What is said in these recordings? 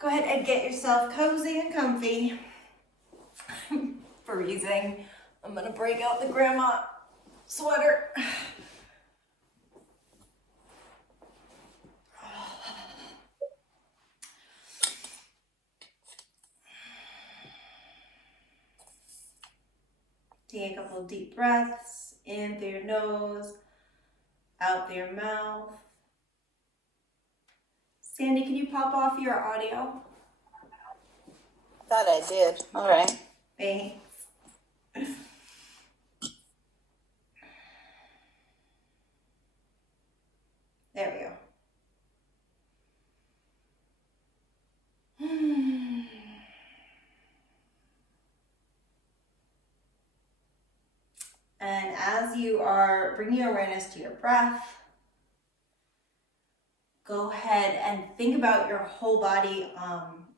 Go ahead and get yourself cozy and comfy. Freezing. I'm gonna break out the grandma sweater. Take a couple of deep breaths in through your nose, out through your mouth. Sandy, can you pop off your audio? Thought I did. All right. Thanks. There we go. And as you are bringing your awareness to your breath, go ahead and think about your whole body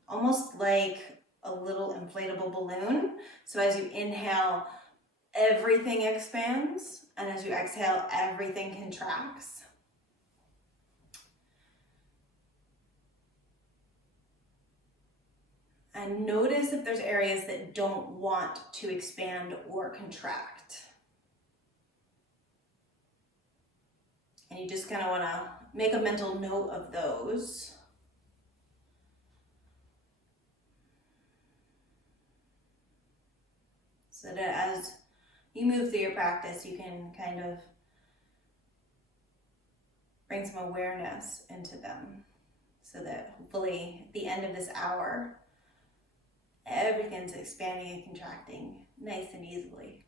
almost like a little inflatable balloon. So as you inhale, everything expands, and as you exhale, everything contracts. And notice if there's areas that don't want to expand or contract. And you just kind of want to make a mental note of those. So that as you move through your practice, you can kind of bring some awareness into them. So that hopefully at the end of this hour, everything's expanding and contracting nice and easily.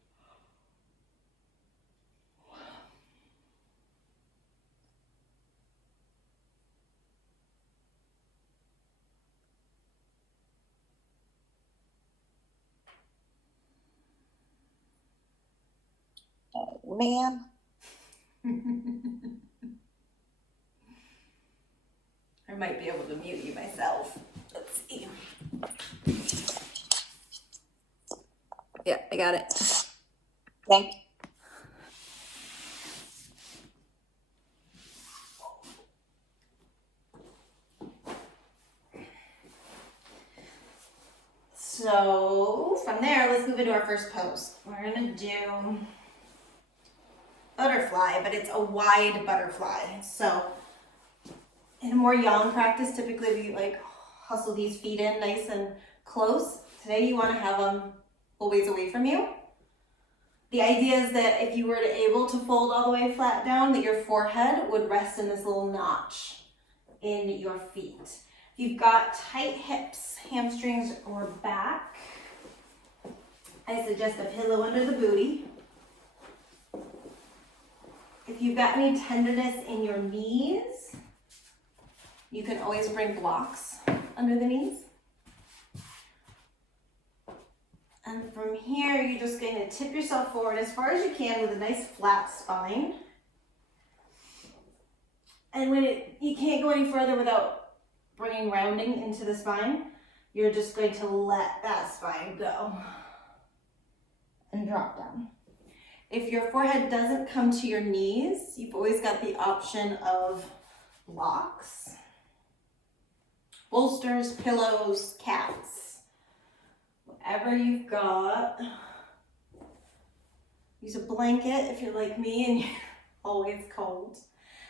Man. I might be able to mute you myself. Let's see. Yeah, I got it. Thank you. So from there, let's move into our first pose. We're gonna do butterfly, but it's a wide butterfly. So in a more yang practice, typically we like hustle these feet in nice and close. Today you want to have them a ways away from you. The idea is that if you were able to fold all the way flat down, that your forehead would rest in this little notch in your feet. If you've got tight hips, hamstrings, or back, I suggest a pillow under the booty. If you've got any tenderness in your knees, you can always bring blocks under the knees. And from here, you're just going to tip yourself forward as far as you can with a nice flat spine. And when you can't go any further without bringing rounding into the spine, you're just going to let that spine go and drop down. If your forehead doesn't come to your knees, you've always got the option of blocks, bolsters, pillows, cats, whatever you've got. Use a blanket if you're like me and you're always cold.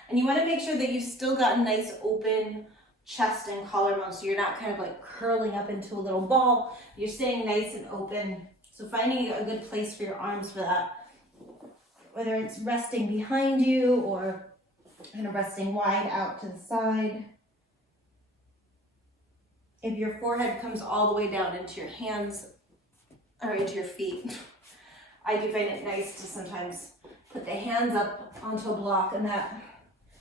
And you want to make sure that you've still got a nice open chest and collarbone, so you're not kind of like curling up into a little ball. You're staying nice and open. So finding a good place for your arms for that, whether it's resting behind you or kind of resting wide out to the side. If your forehead comes all the way down into your hands or into your feet, I do find it nice to sometimes put the hands up onto a block, and that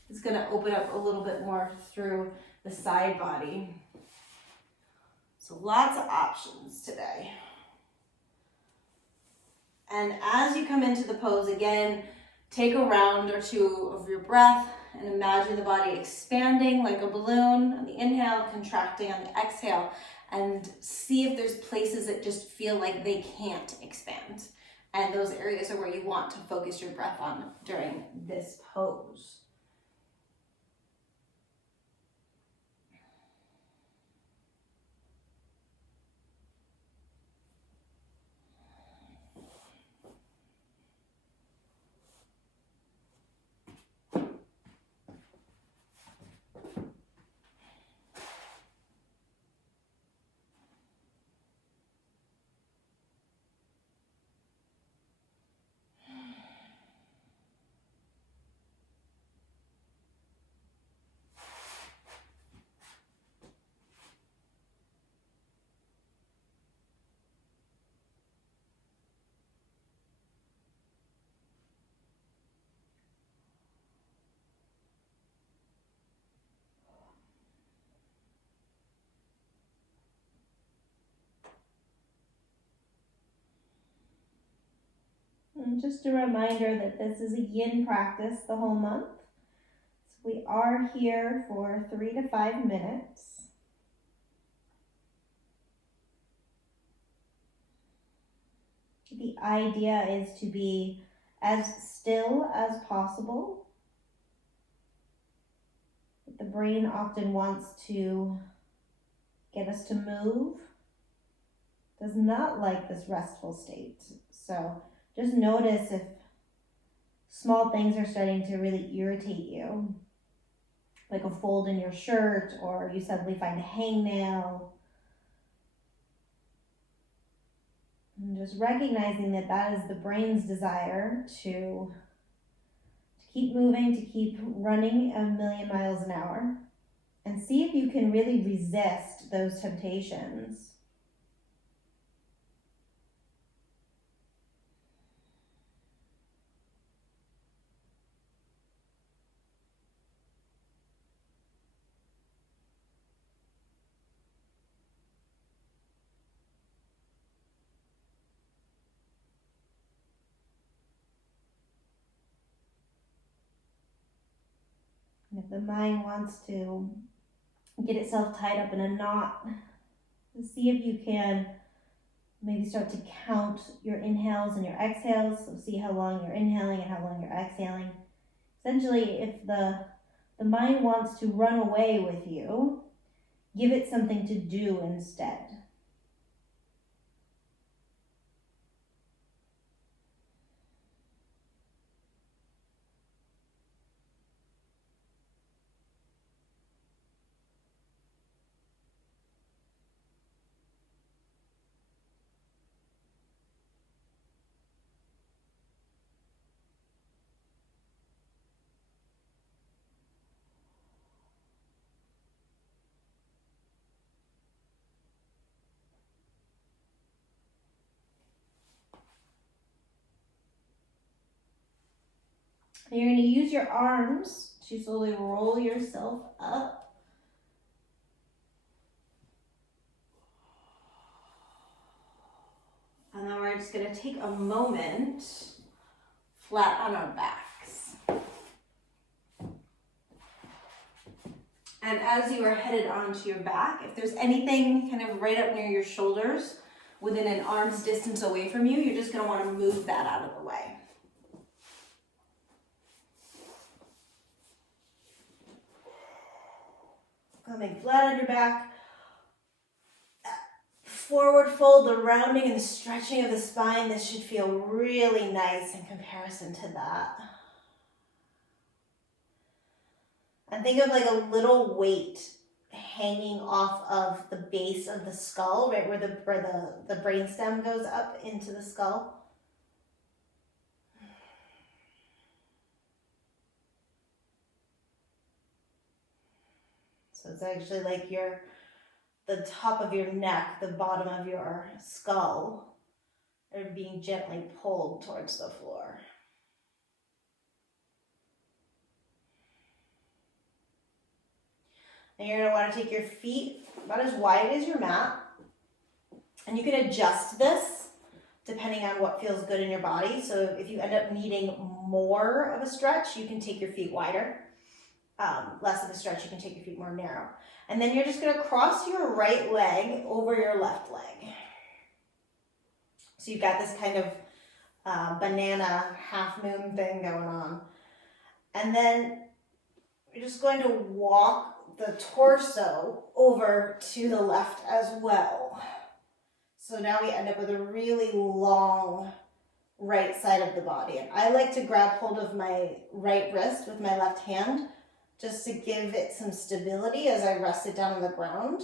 is going to open up a little bit more through the side body. So lots of options today. And as you come into the pose, again, take a round or two of your breath and imagine the body expanding like a balloon on the inhale, contracting on the exhale, and see if there's places that just feel like they can't expand. And those areas are where you want to focus your breath on during this pose. And just a reminder that this is a yin practice the whole month. So we are here for 3 to 5 minutes. The idea is to be as still as possible. The brain often wants to get us to move, does not like this restful state. So just notice if small things are starting to really irritate you, like a fold in your shirt, or you suddenly find a hangnail. And just recognizing that that is the brain's desire to keep moving, to keep running a million miles an hour, and see if you can really resist those temptations. And if the mind wants to get itself tied up in a knot, see if you can maybe start to count your inhales and your exhales. So see how long you're inhaling and how long you're exhaling. Essentially, if the mind wants to run away with you, give it something to do instead. And you're going to use your arms to slowly roll yourself up. And then we're just going to take a moment flat on our backs. And as you are headed onto your back, if there's anything kind of right up near your shoulders, within an arm's distance away from you, you're just going to want to move that out of the way. Coming flat on your back. Forward fold, the rounding and the stretching of the spine. This should feel really nice in comparison to that. And think of like a little weight hanging off of the base of the skull, right where the brainstem goes up into the skull. So it's actually like the top of your neck, the bottom of your skull are being gently pulled towards the floor. And you're going to want to take your feet about as wide as your mat. And you can adjust this depending on what feels good in your body. So if you end up needing more of a stretch, you can take your feet wider. Less of a stretch, you can take your feet more narrow. And then you're just going to cross your right leg over your left leg. So you've got this kind of banana half moon thing going on. And then you're just going to walk the torso over to the left as well. So now we end up with a really long right side of the body. And I like to grab hold of my right wrist with my left hand just to give it some stability as I rest it down on the ground.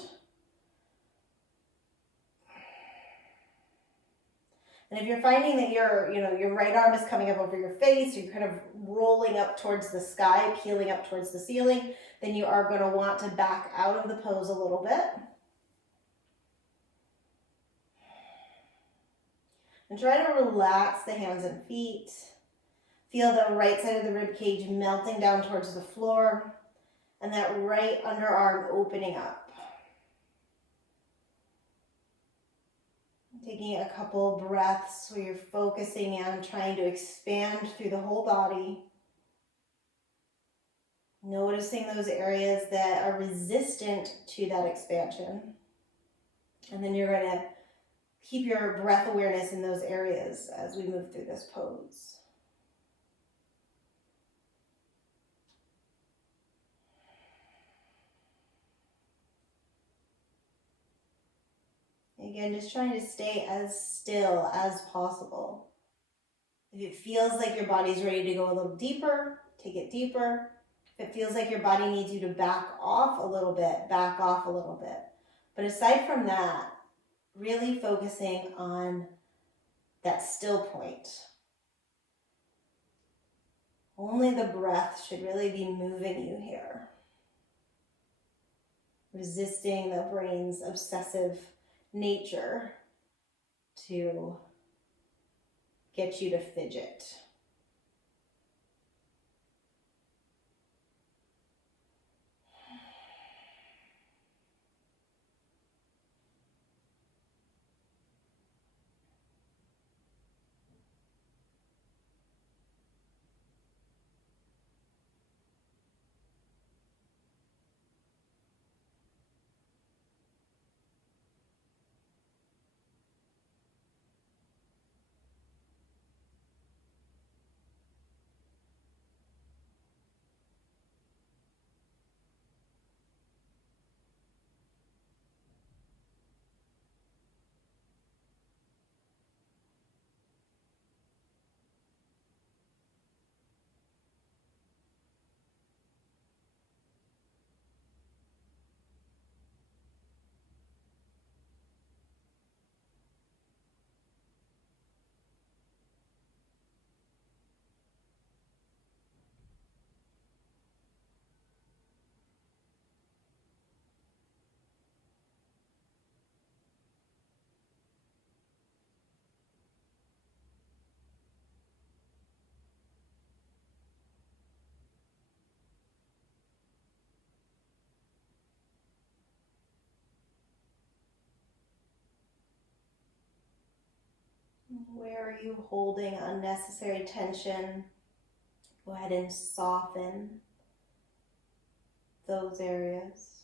And if you're finding that your right arm is coming up over your face, or you're kind of rolling up towards the sky, peeling up towards the ceiling, then you are going to want to back out of the pose a little bit. And try to relax the hands and feet. Feel the right side of the rib cage melting down towards the floor, and that right underarm opening up. Taking a couple breaths where you're focusing on trying to expand through the whole body. Noticing those areas that are resistant to that expansion. And then you're going to keep your breath awareness in those areas as we move through this pose. Again, just trying to stay as still as possible. If it feels like your body's ready to go a little deeper, take it deeper. If it feels like your body needs you to back off a little bit, back off a little bit. But aside from that, really focusing on that still point. Only the breath should really be moving you here. Resisting the brain's obsessive nature to get you to fidget. Where are you holding unnecessary tension? Go ahead and soften those areas.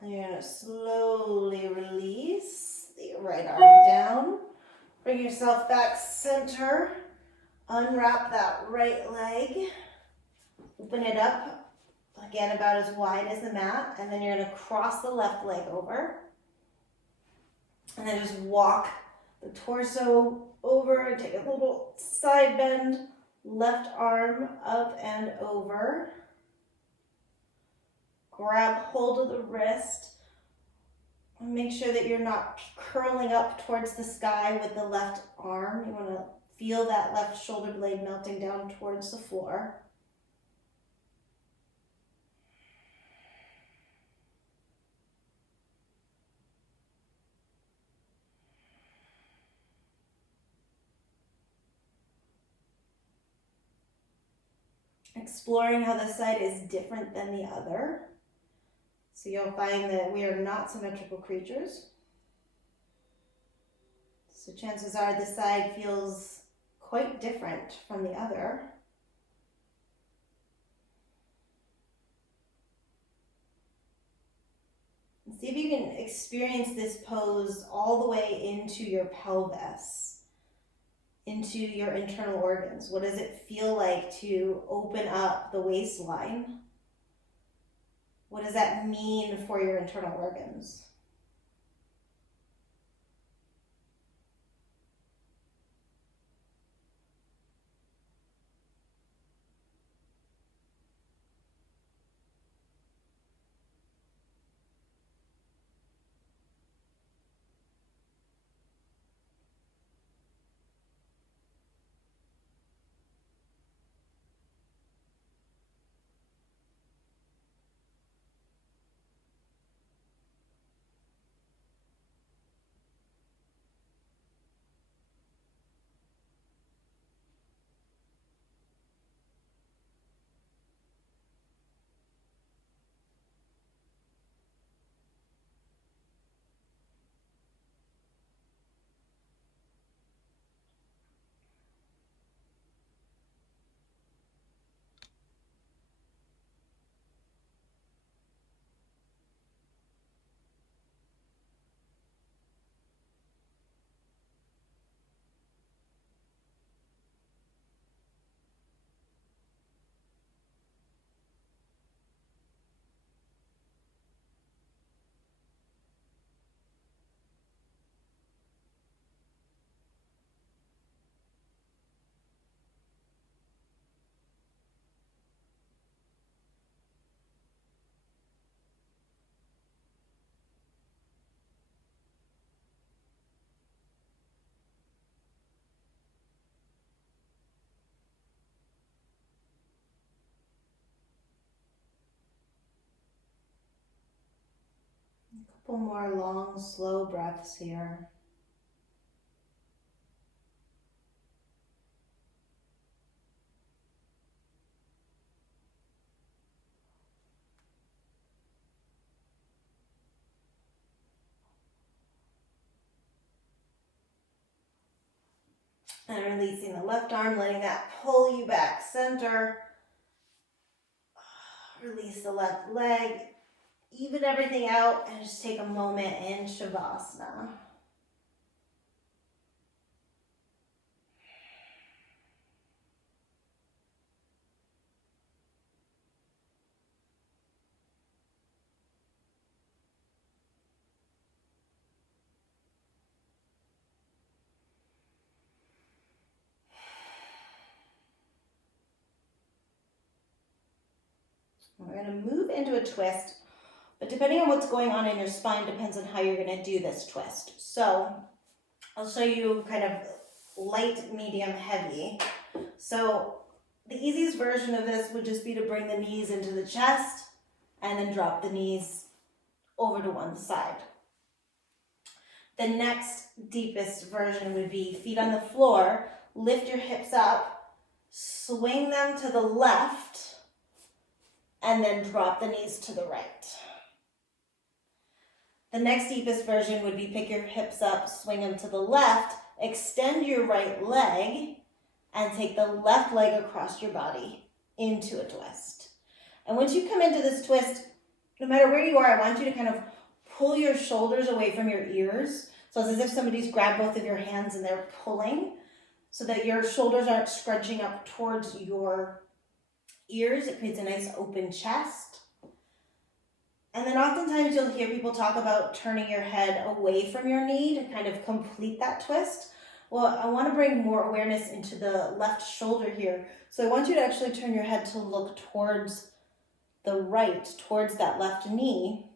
And you're going to slowly release the right arm down. Bring yourself back center. Unwrap that right leg. Open it up. Again, about as wide as the mat. And then you're going to cross the left leg over. And then just walk the torso over and take a little side bend. Left arm up and over. Grab hold of the wrist. Make sure that you're not curling up towards the sky with the left arm. You want to feel that left shoulder blade melting down towards the floor. Exploring how this side is different than the other. So you'll find that we are not symmetrical creatures. So chances are this side feels quite different from the other. And see if you can experience this pose all the way into your pelvis, into your internal organs. What does it feel like to open up the waistline? What does that mean for your internal organs? Couple more long, slow breaths here. And releasing the left arm, letting that pull you back center. Release the left leg. Even everything out and just take a moment in Shavasana. We're going to move into a twist, but depending on what's going on in your spine depends on how you're going to do this twist. So I'll show you kind of light, medium, heavy. So the easiest version of this would just be to bring the knees into the chest and then drop the knees over to one side. The next deepest version would be feet on the floor, lift your hips up, swing them to the left, and then drop the knees to the right. The next deepest version would be pick your hips up, swing them to the left, extend your right leg, and take the left leg across your body into a twist. And once you come into this twist, no matter where you are, I want you to kind of pull your shoulders away from your ears. So it's as if somebody's grabbed both of your hands and they're pulling so that your shoulders aren't scrunching up towards your ears. It creates a nice open chest. And then oftentimes you'll hear people talk about turning your head away from your knee to kind of complete that twist. Well, I want to bring more awareness into the left shoulder here. So I want you to actually turn your head to look towards the right, towards that left knee.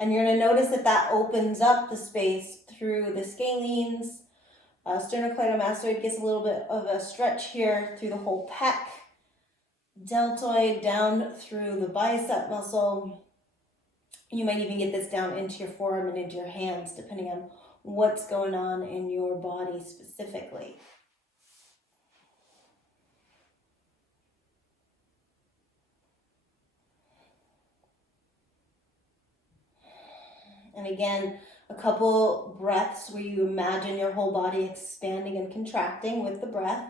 And you're going to notice that that opens up the space through the scalenes. Sternocleidomastoid gets a little bit of a stretch here through the whole pec. Deltoid down through the bicep muscle. You might even get this down into your forearm and into your hands, depending on what's going on in your body specifically. And again, a couple breaths where you imagine your whole body expanding and contracting with the breath.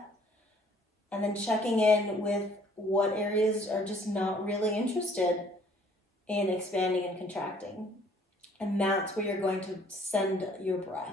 And then checking in with what areas are just not really interested in expanding and contracting. And that's where you're going to send your breath.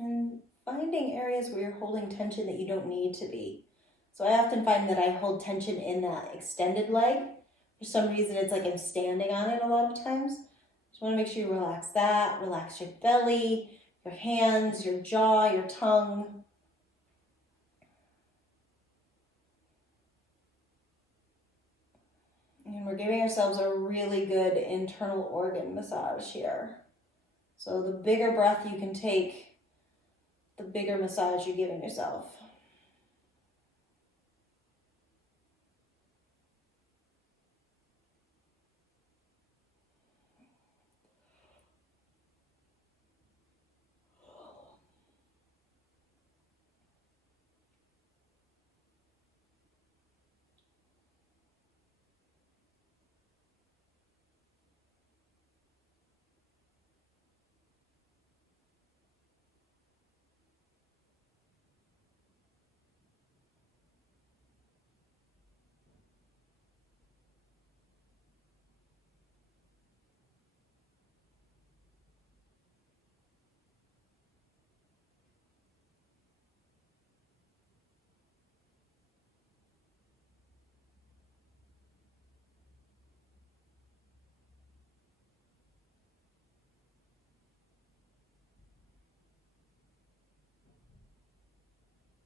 And finding areas where you're holding tension that you don't need to be. So I often find that I hold tension in that extended leg. For some reason, it's like I'm standing on it a lot of times. Just want to make sure you relax that, relax your belly, your hands, your jaw, your tongue. And we're giving ourselves a really good internal organ massage here. So the bigger breath you can take, the bigger massage you're giving yourself.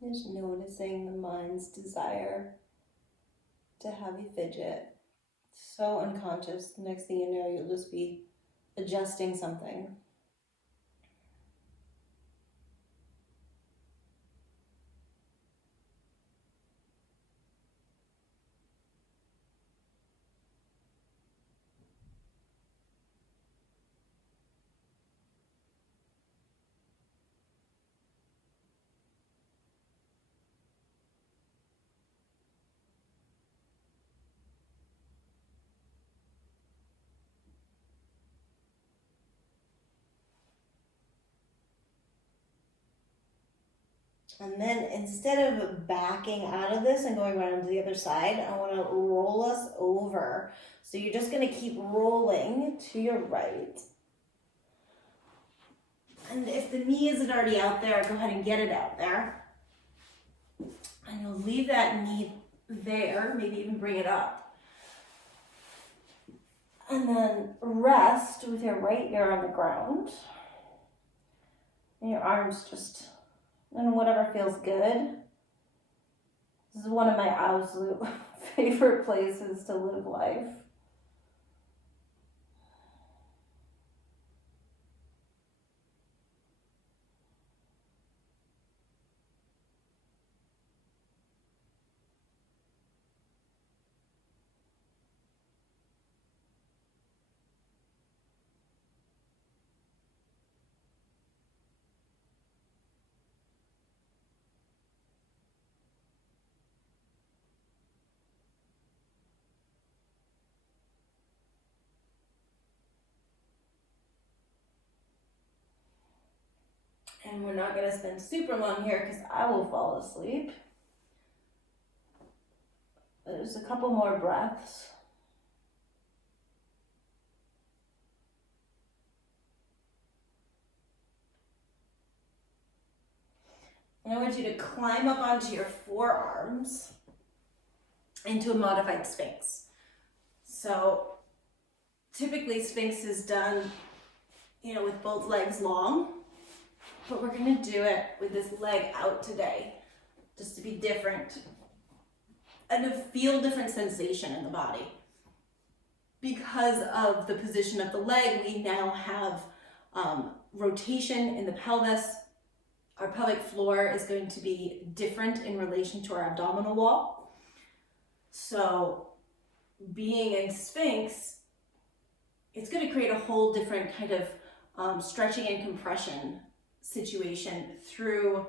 Just noticing the mind's desire to have you fidget. So unconscious. Next thing you know, you'll just be adjusting something. And then instead of backing out of this and going around to the other side, I want to roll us over. So you're just going to keep rolling to your right. And if the knee isn't already out there, go ahead and get it out there. And you'll leave that knee there, maybe even bring it up. And then rest with your right ear on the ground. And your arms just, and whatever feels good. This is one of my absolute favorite places to live life. And we're not going to spend super long here because I will fall asleep. There's a couple more breaths. And I want you to climb up onto your forearms into a modified Sphinx. So typically Sphinx is done, with both legs long, but we're going to do it with this leg out today, just to be different and to feel different sensation in the body. Because of the position of the leg, we now have rotation in the pelvis. Our pelvic floor is going to be different in relation to our abdominal wall. So being in Sphinx, it's going to create a whole different kind of stretching and compression situation through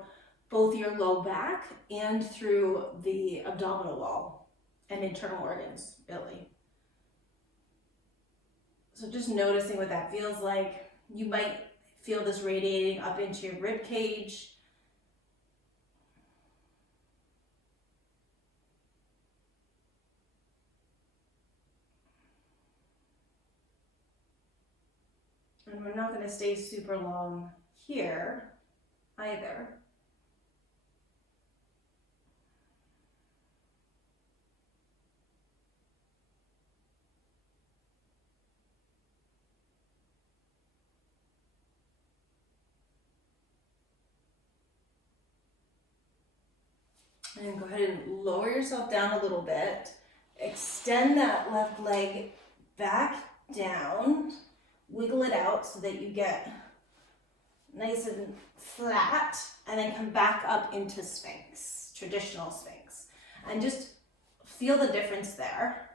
both your low back and through the abdominal wall and internal organs, really. So just noticing what that feels like. You might feel this radiating up into your rib cage. And we're not going to stay super long here either. And go ahead and lower yourself down a little bit. Extend that left leg back down. Wiggle it out so that you get nice and flat, and then come back up into Sphinx, traditional Sphinx. And just feel the difference there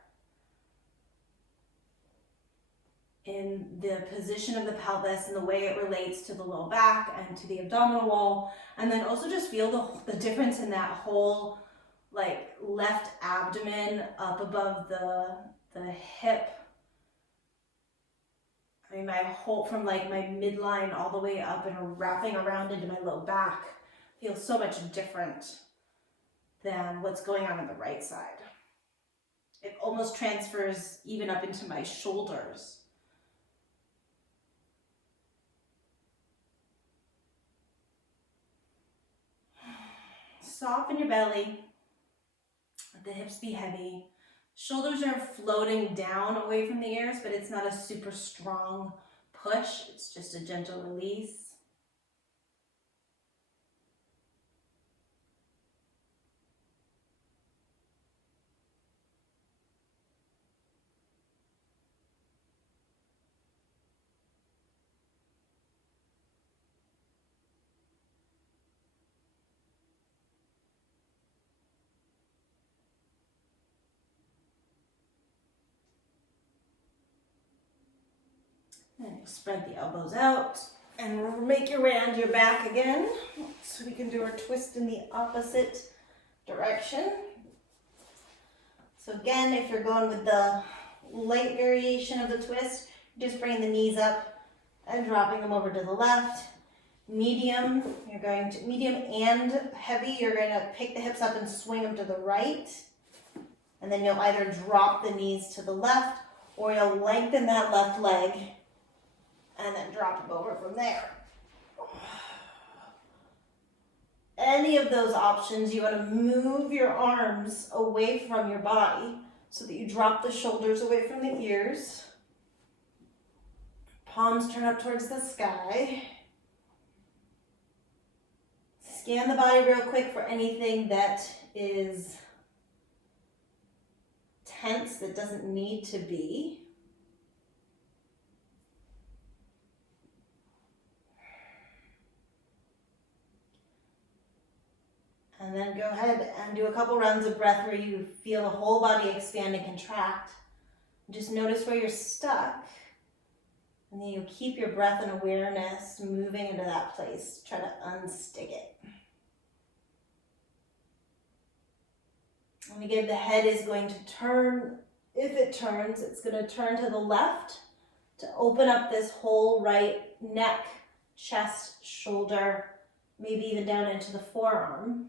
in the position of the pelvis and the way it relates to the low back and to the abdominal wall. And then also just feel the difference in that whole left abdomen up above the hip. I mean, my whole, from my midline all the way up and wrapping around into my low back feels so much different than what's going on the right side. It almost transfers even up into my shoulders. Soften your belly. Let the hips be heavy. Shoulders are floating down away from the ears, but it's not a super strong push. It's just a gentle release. And spread the elbows out and make your way onto your back again. So we can do our twist in the opposite direction. So again, if you're going with the light variation of the twist, just bring the knees up and dropping them over to the left. Medium, medium and heavy, you're going to pick the hips up and swing them to the right. And then you'll either drop the knees to the left or you'll lengthen that left leg and then drop them over from there. Any of those options, you want to move your arms away from your body so that you drop the shoulders away from the ears. Palms turn up towards the sky. Scan the body real quick for anything that is tense that doesn't need to be. And then go ahead and do a couple rounds of breath where you feel the whole body expand and contract. Just notice where you're stuck. And then you keep your breath and awareness moving into that place. Try to unstick it. And again, the head is going to turn. If it turns, it's going to turn to the left to open up this whole right neck, chest, shoulder, maybe even down into the forearm.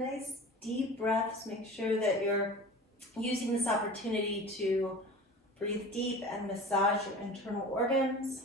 Nice deep breaths. Make sure that you're using this opportunity to breathe deep and massage your internal organs.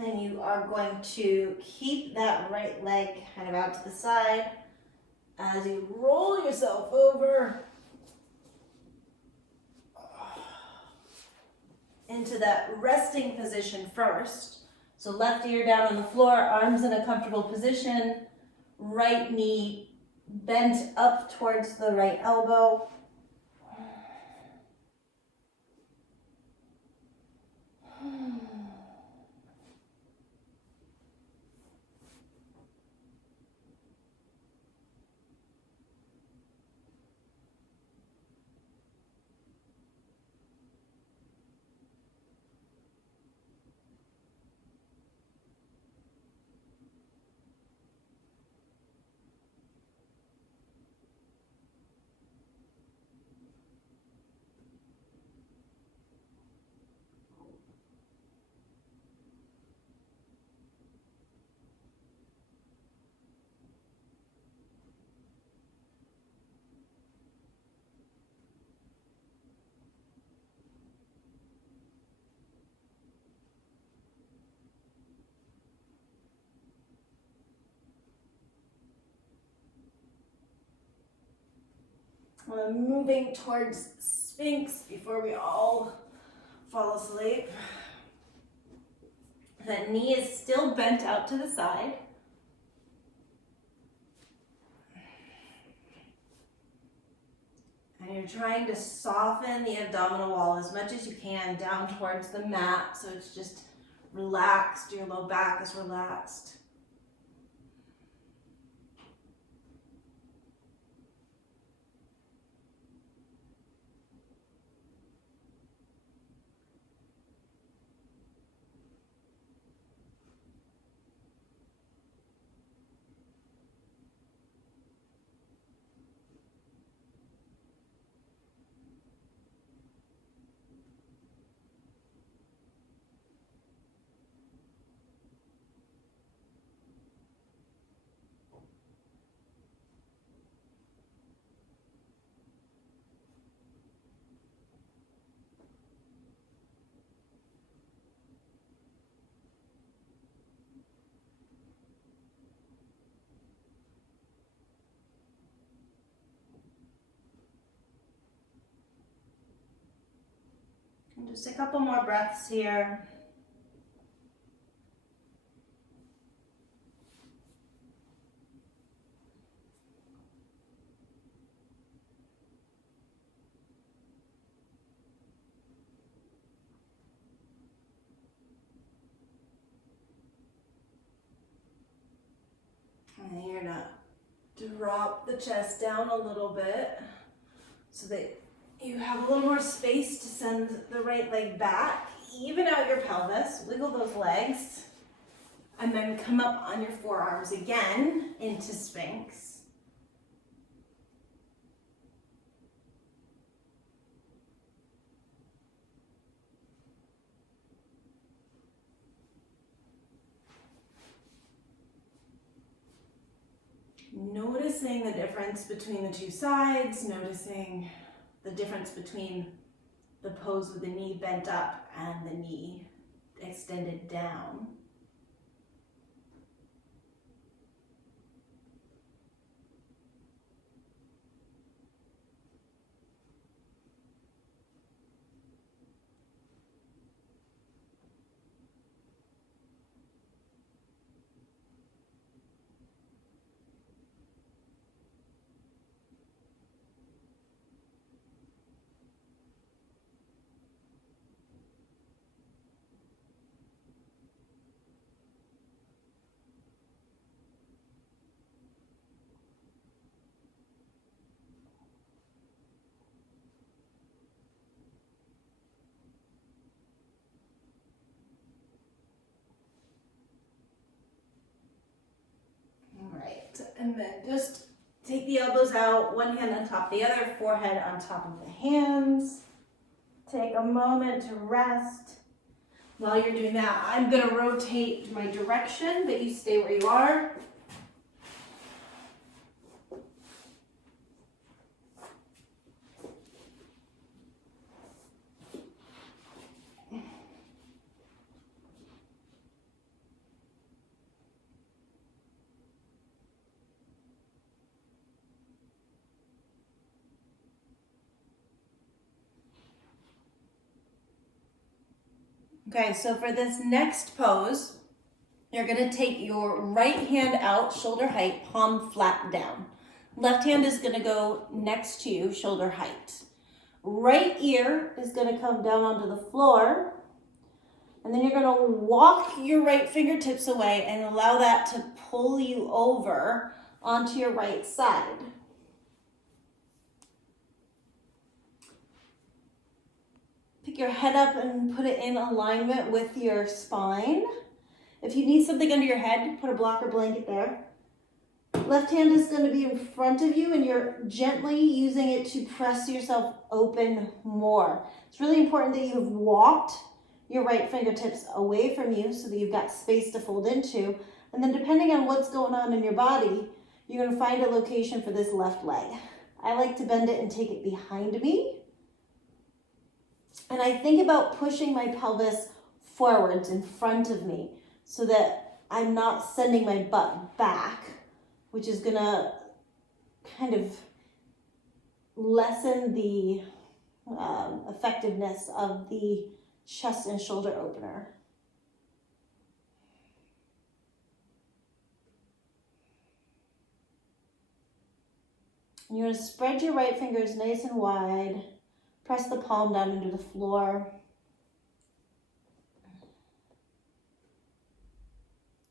Then you are going to keep that right leg kind of out to the side as you roll yourself over into that resting position first. So left ear down on the floor, arms in a comfortable position, right knee bent up towards the right elbow. We're moving towards Sphinx before we all fall asleep. That knee is still bent out to the side. And you're trying to soften the abdominal wall as much as you can down towards the mat, so it's just relaxed, your low back is relaxed. And just a couple more breaths here. And you're gonna drop the chest down a little bit so that you have a little more space to send the right leg back. Even out your pelvis, wiggle those legs, and then come up on your forearms again into Sphinx. Noticing the difference between the two sides, noticing the difference between the pose with the knee bent up and the knee extended down. And then just take the elbows out, one hand on top of the other, forehead on top of the hands. Take a moment to rest. While you're doing that, I'm gonna rotate my direction, but you stay where you are. Okay, so for this next pose, you're gonna take your right hand out, shoulder height, palm flat down. Left hand is gonna go next to you, shoulder height. Right ear is gonna come down onto the floor. And then you're gonna walk your right fingertips away and allow that to pull you over onto your right side. Pick your head up and put it in alignment with your spine. If you need something under your head, put a blocker blanket there. Left hand is going to be in front of you and you're gently using it to press yourself open more. It's really important that you have walked your right fingertips away from you so that you've got space to fold into. And then depending on what's going on in your body, you're going to find a location for this left leg. I like to bend it and take it behind me. And I think about pushing my pelvis forwards in front of me so that I'm not sending my butt back, which is gonna kind of lessen the effectiveness of the chest and shoulder opener. And you're going to spread your right fingers nice and wide. Press the palm down into the floor.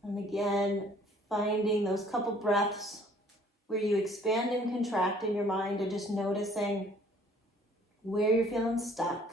And again, finding those couple breaths where you expand and contract in your mind and just noticing where you're feeling stuck.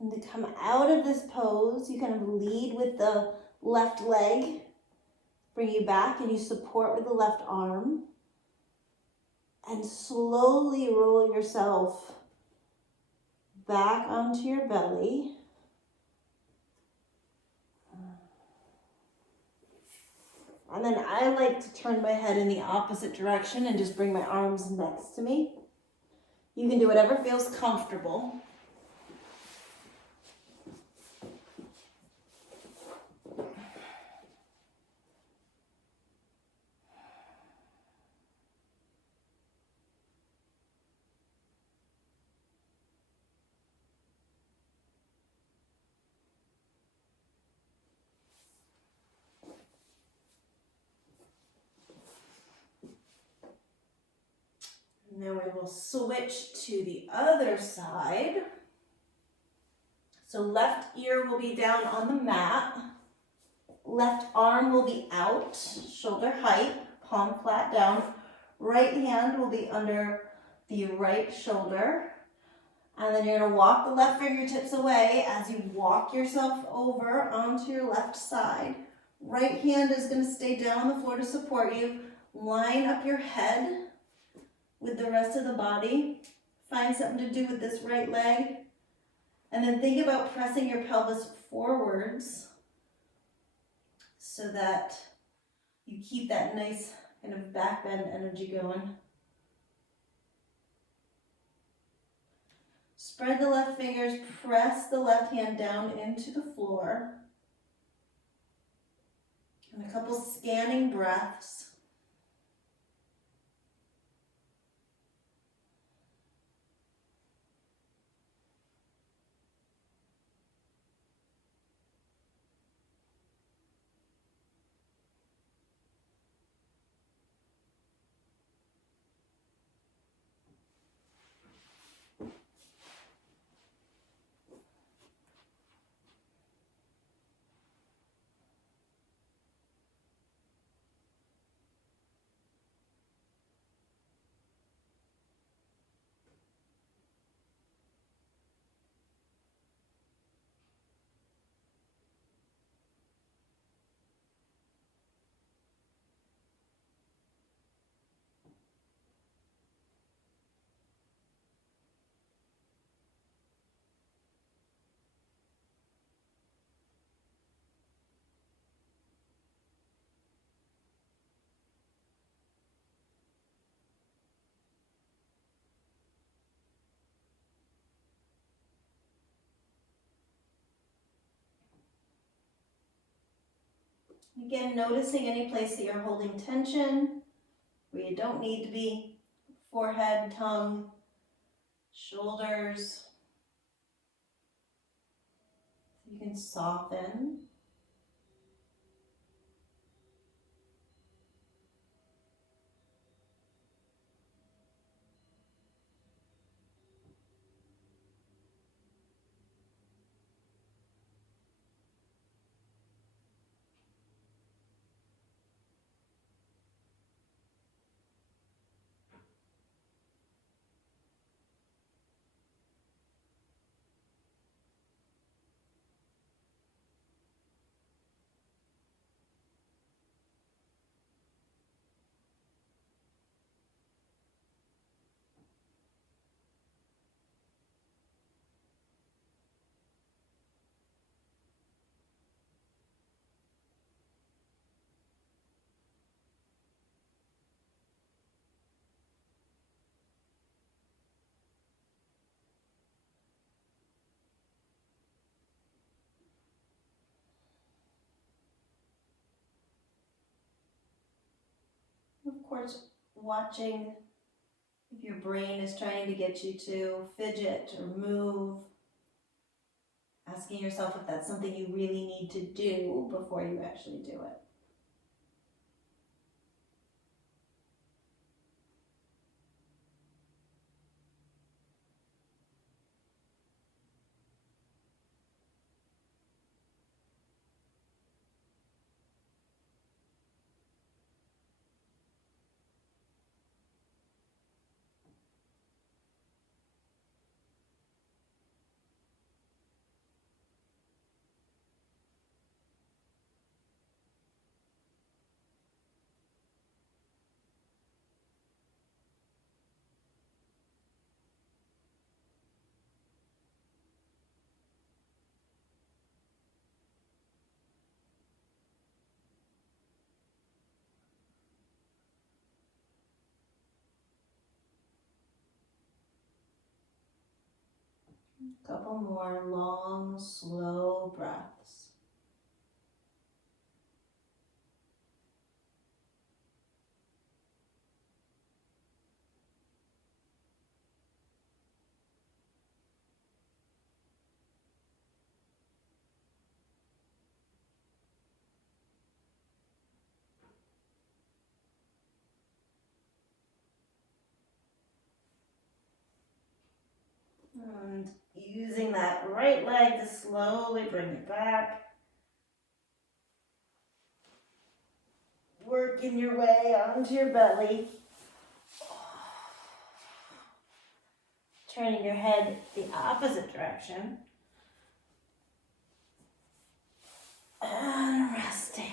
And to come out of this pose, you kind of lead with the left leg, bring you back, and you support with the left arm. And slowly roll yourself back onto your belly. And then I like to turn my head in the opposite direction and just bring my arms next to me. You can do whatever feels comfortable. And then we will switch to the other side. So left ear will be down on the mat. Left arm will be out, shoulder height, palm flat down. Right hand will be under the right shoulder. And then you're gonna walk the left fingertips away as you walk yourself over onto your left side. Right hand is gonna stay down on the floor to support you. Line up your head with the rest of the body. Find something to do with this right leg. And then think about pressing your pelvis forwards so that you keep that nice kind of back bend energy going. Spread the left fingers, press the left hand down into the floor. And a couple scanning breaths. Again, noticing any place that you're holding tension, where you don't need to be. Forehead, tongue, shoulders. You can soften. Of course, watching if your brain is trying to get you to fidget or move. Asking yourself if that's something you really need to do before you actually do it. A couple more long, slow breaths. And using that right leg to slowly bring it back. Working your way onto your belly. turning your head the opposite direction. And resting.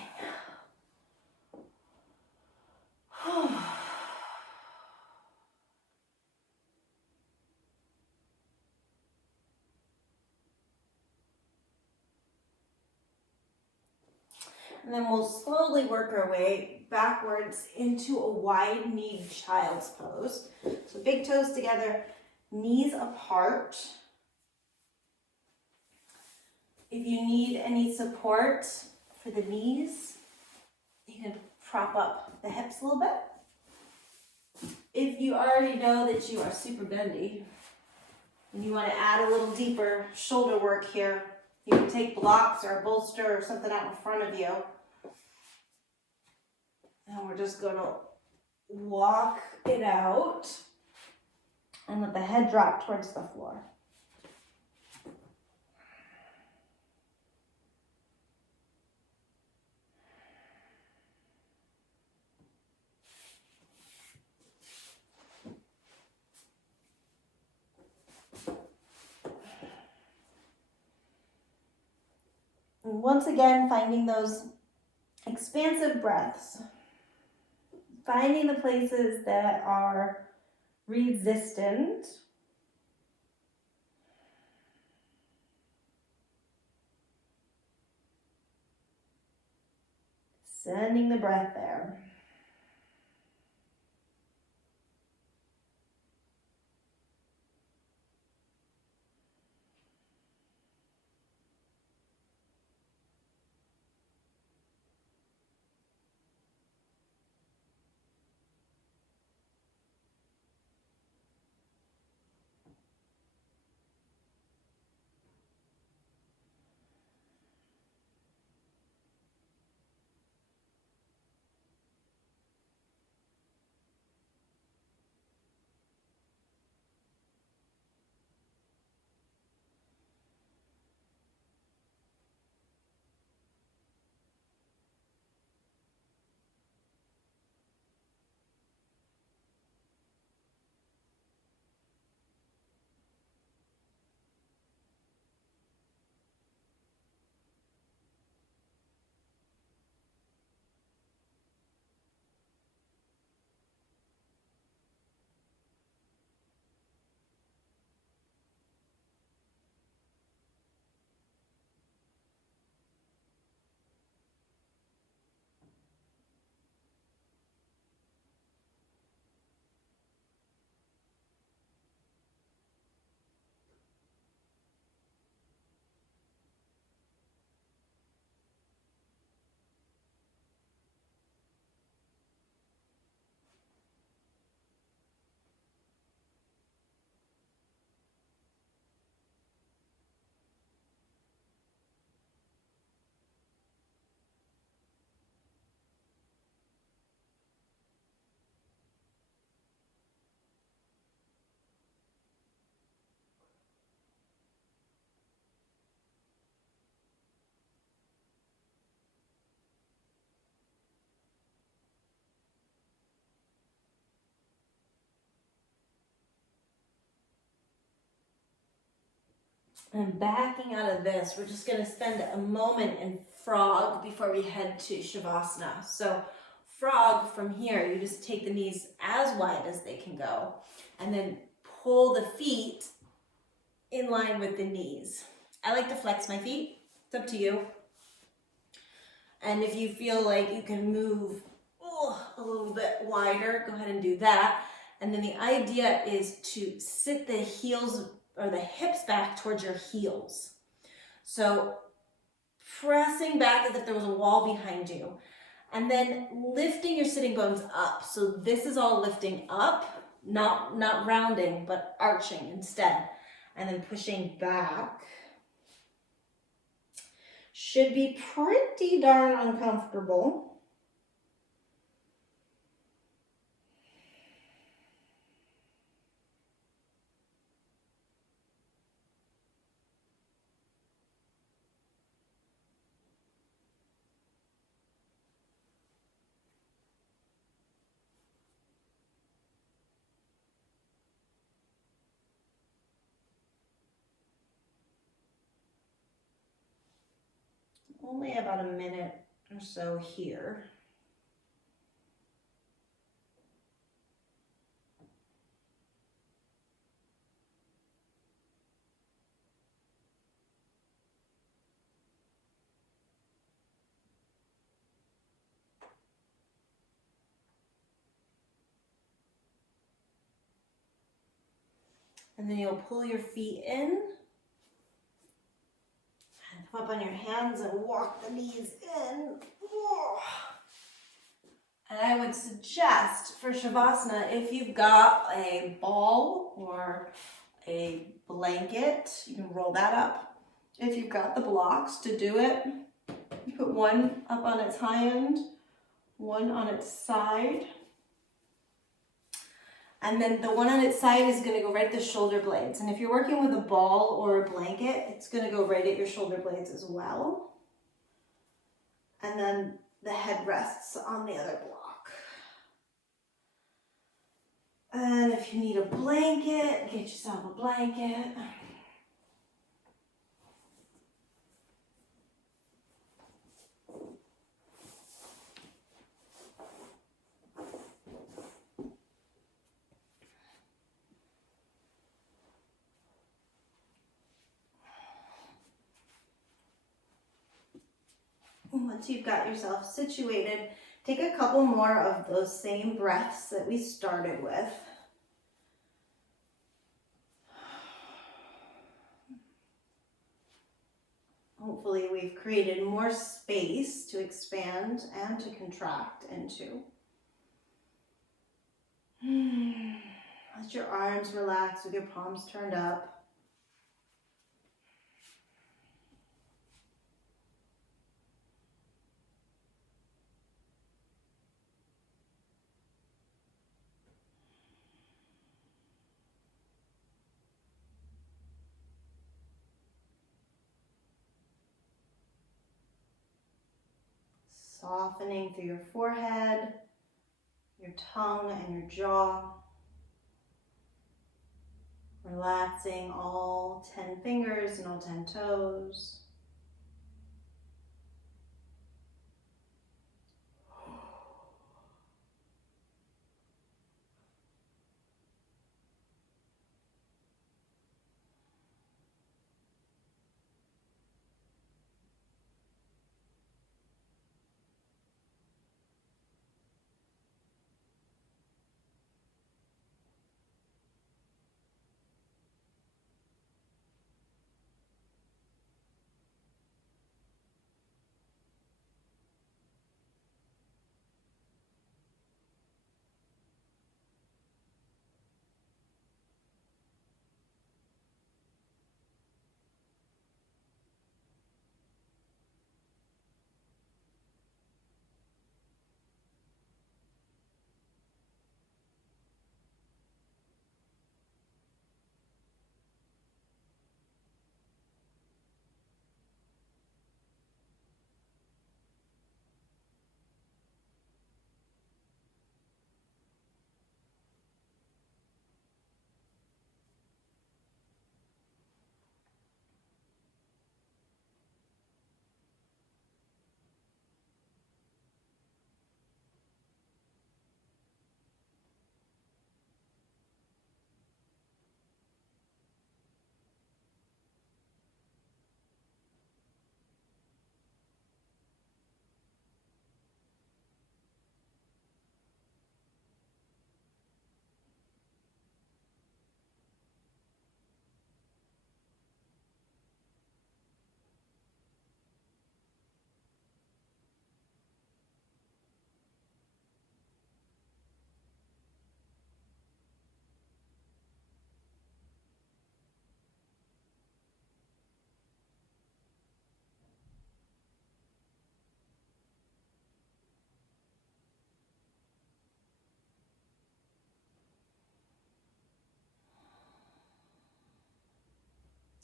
And then we'll slowly work our way backwards into a wide-kneed child's pose. So big toes together, knees apart. If you need any support for the knees, you can prop up the hips a little bit. If you already know that you are super bendy and you want to add a little deeper shoulder work here, you can take blocks or a bolster or something out in front of you. And we're just going to walk it out and let the head drop towards the floor. And once again, finding those expansive breaths. Finding the places that are resistant. Sending the breath there. And backing out of this, we're just going to spend a moment in frog before we head to Shavasana. So frog, from here, you just take the knees as wide as they can go and then pull the feet in line with the knees. I like to flex my feet. It's up to you. And if you feel like you can move a little bit wider, go ahead and do that. And then the idea is to sit the heels or the hips back towards your heels. So pressing back as if there was a wall behind you. And then lifting your sitting bones up. So this is all lifting up, not rounding, but arching instead. And then pushing back. Should be pretty darn uncomfortable. only about a minute or so here. And then you'll pull your feet in and come up on your hands and walk the knees in. And I would suggest for Shavasana, if you've got a ball or a blanket, you can roll that up. If you've got the blocks to do it, you put one up on its high end, one on its side. And then the one on its side is going to go right at the shoulder blades. And if you're working with a ball or a blanket, it's going to go right at your shoulder blades as well. And then the head rests on the other block. And if you need a blanket, get yourself a blanket. Once you've got yourself situated, take a couple more of those same breaths that we started with. Hopefully we've created more space to expand and to contract into. Let your arms relax with your palms turned up. Softening through your forehead, your tongue, and your jaw. Relaxing all 10 fingers and all 10 toes.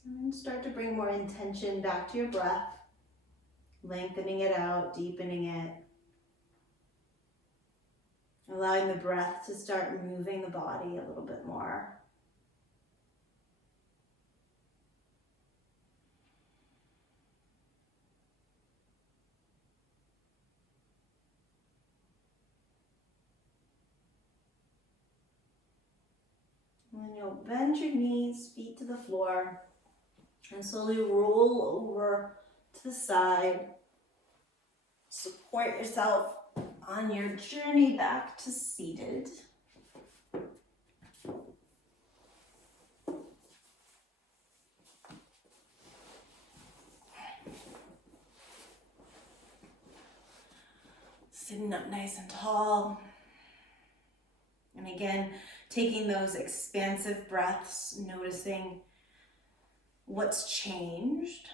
And then start to bring more intention back to your breath, lengthening it out, deepening it, allowing the breath to start moving the body a little bit more. So bend your knees, feet to the floor, and slowly roll over to the side. Support yourself on your journey back to seated. Sitting up nice and tall. And again, taking those expansive breaths, noticing what's changed.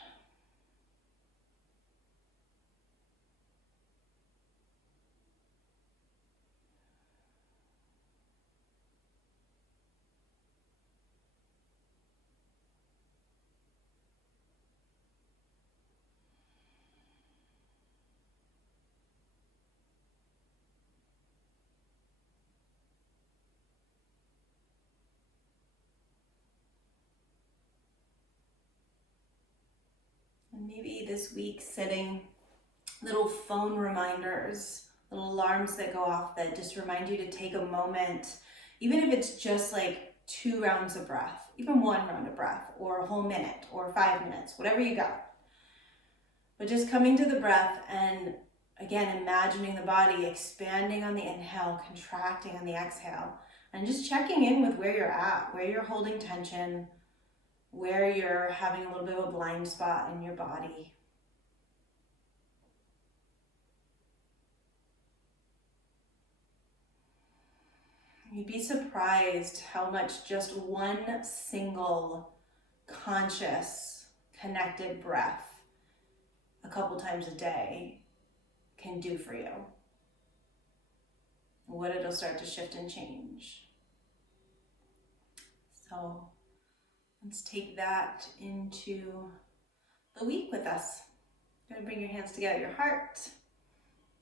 And maybe this week setting little phone reminders, little alarms that go off that just remind you to take a moment, even if it's just like 2 rounds of breath, even 1 round of breath, or a whole minute, or 5 minutes, whatever you got. But just coming to the breath and again, imagining the body expanding on the inhale, contracting on the exhale, and just checking in with where you're at, where you're holding tension, where you're having a little bit of a blind spot in your body. You'd be surprised how much just one single conscious, connected breath a couple times a day can do for you. What it'll start to shift and change. So let's take that into the week with us. You're gonna bring your hands together at your heart,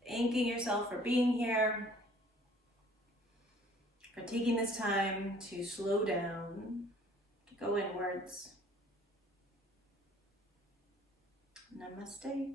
thanking yourself for being here, for taking this time to slow down, to go inwards. Namaste.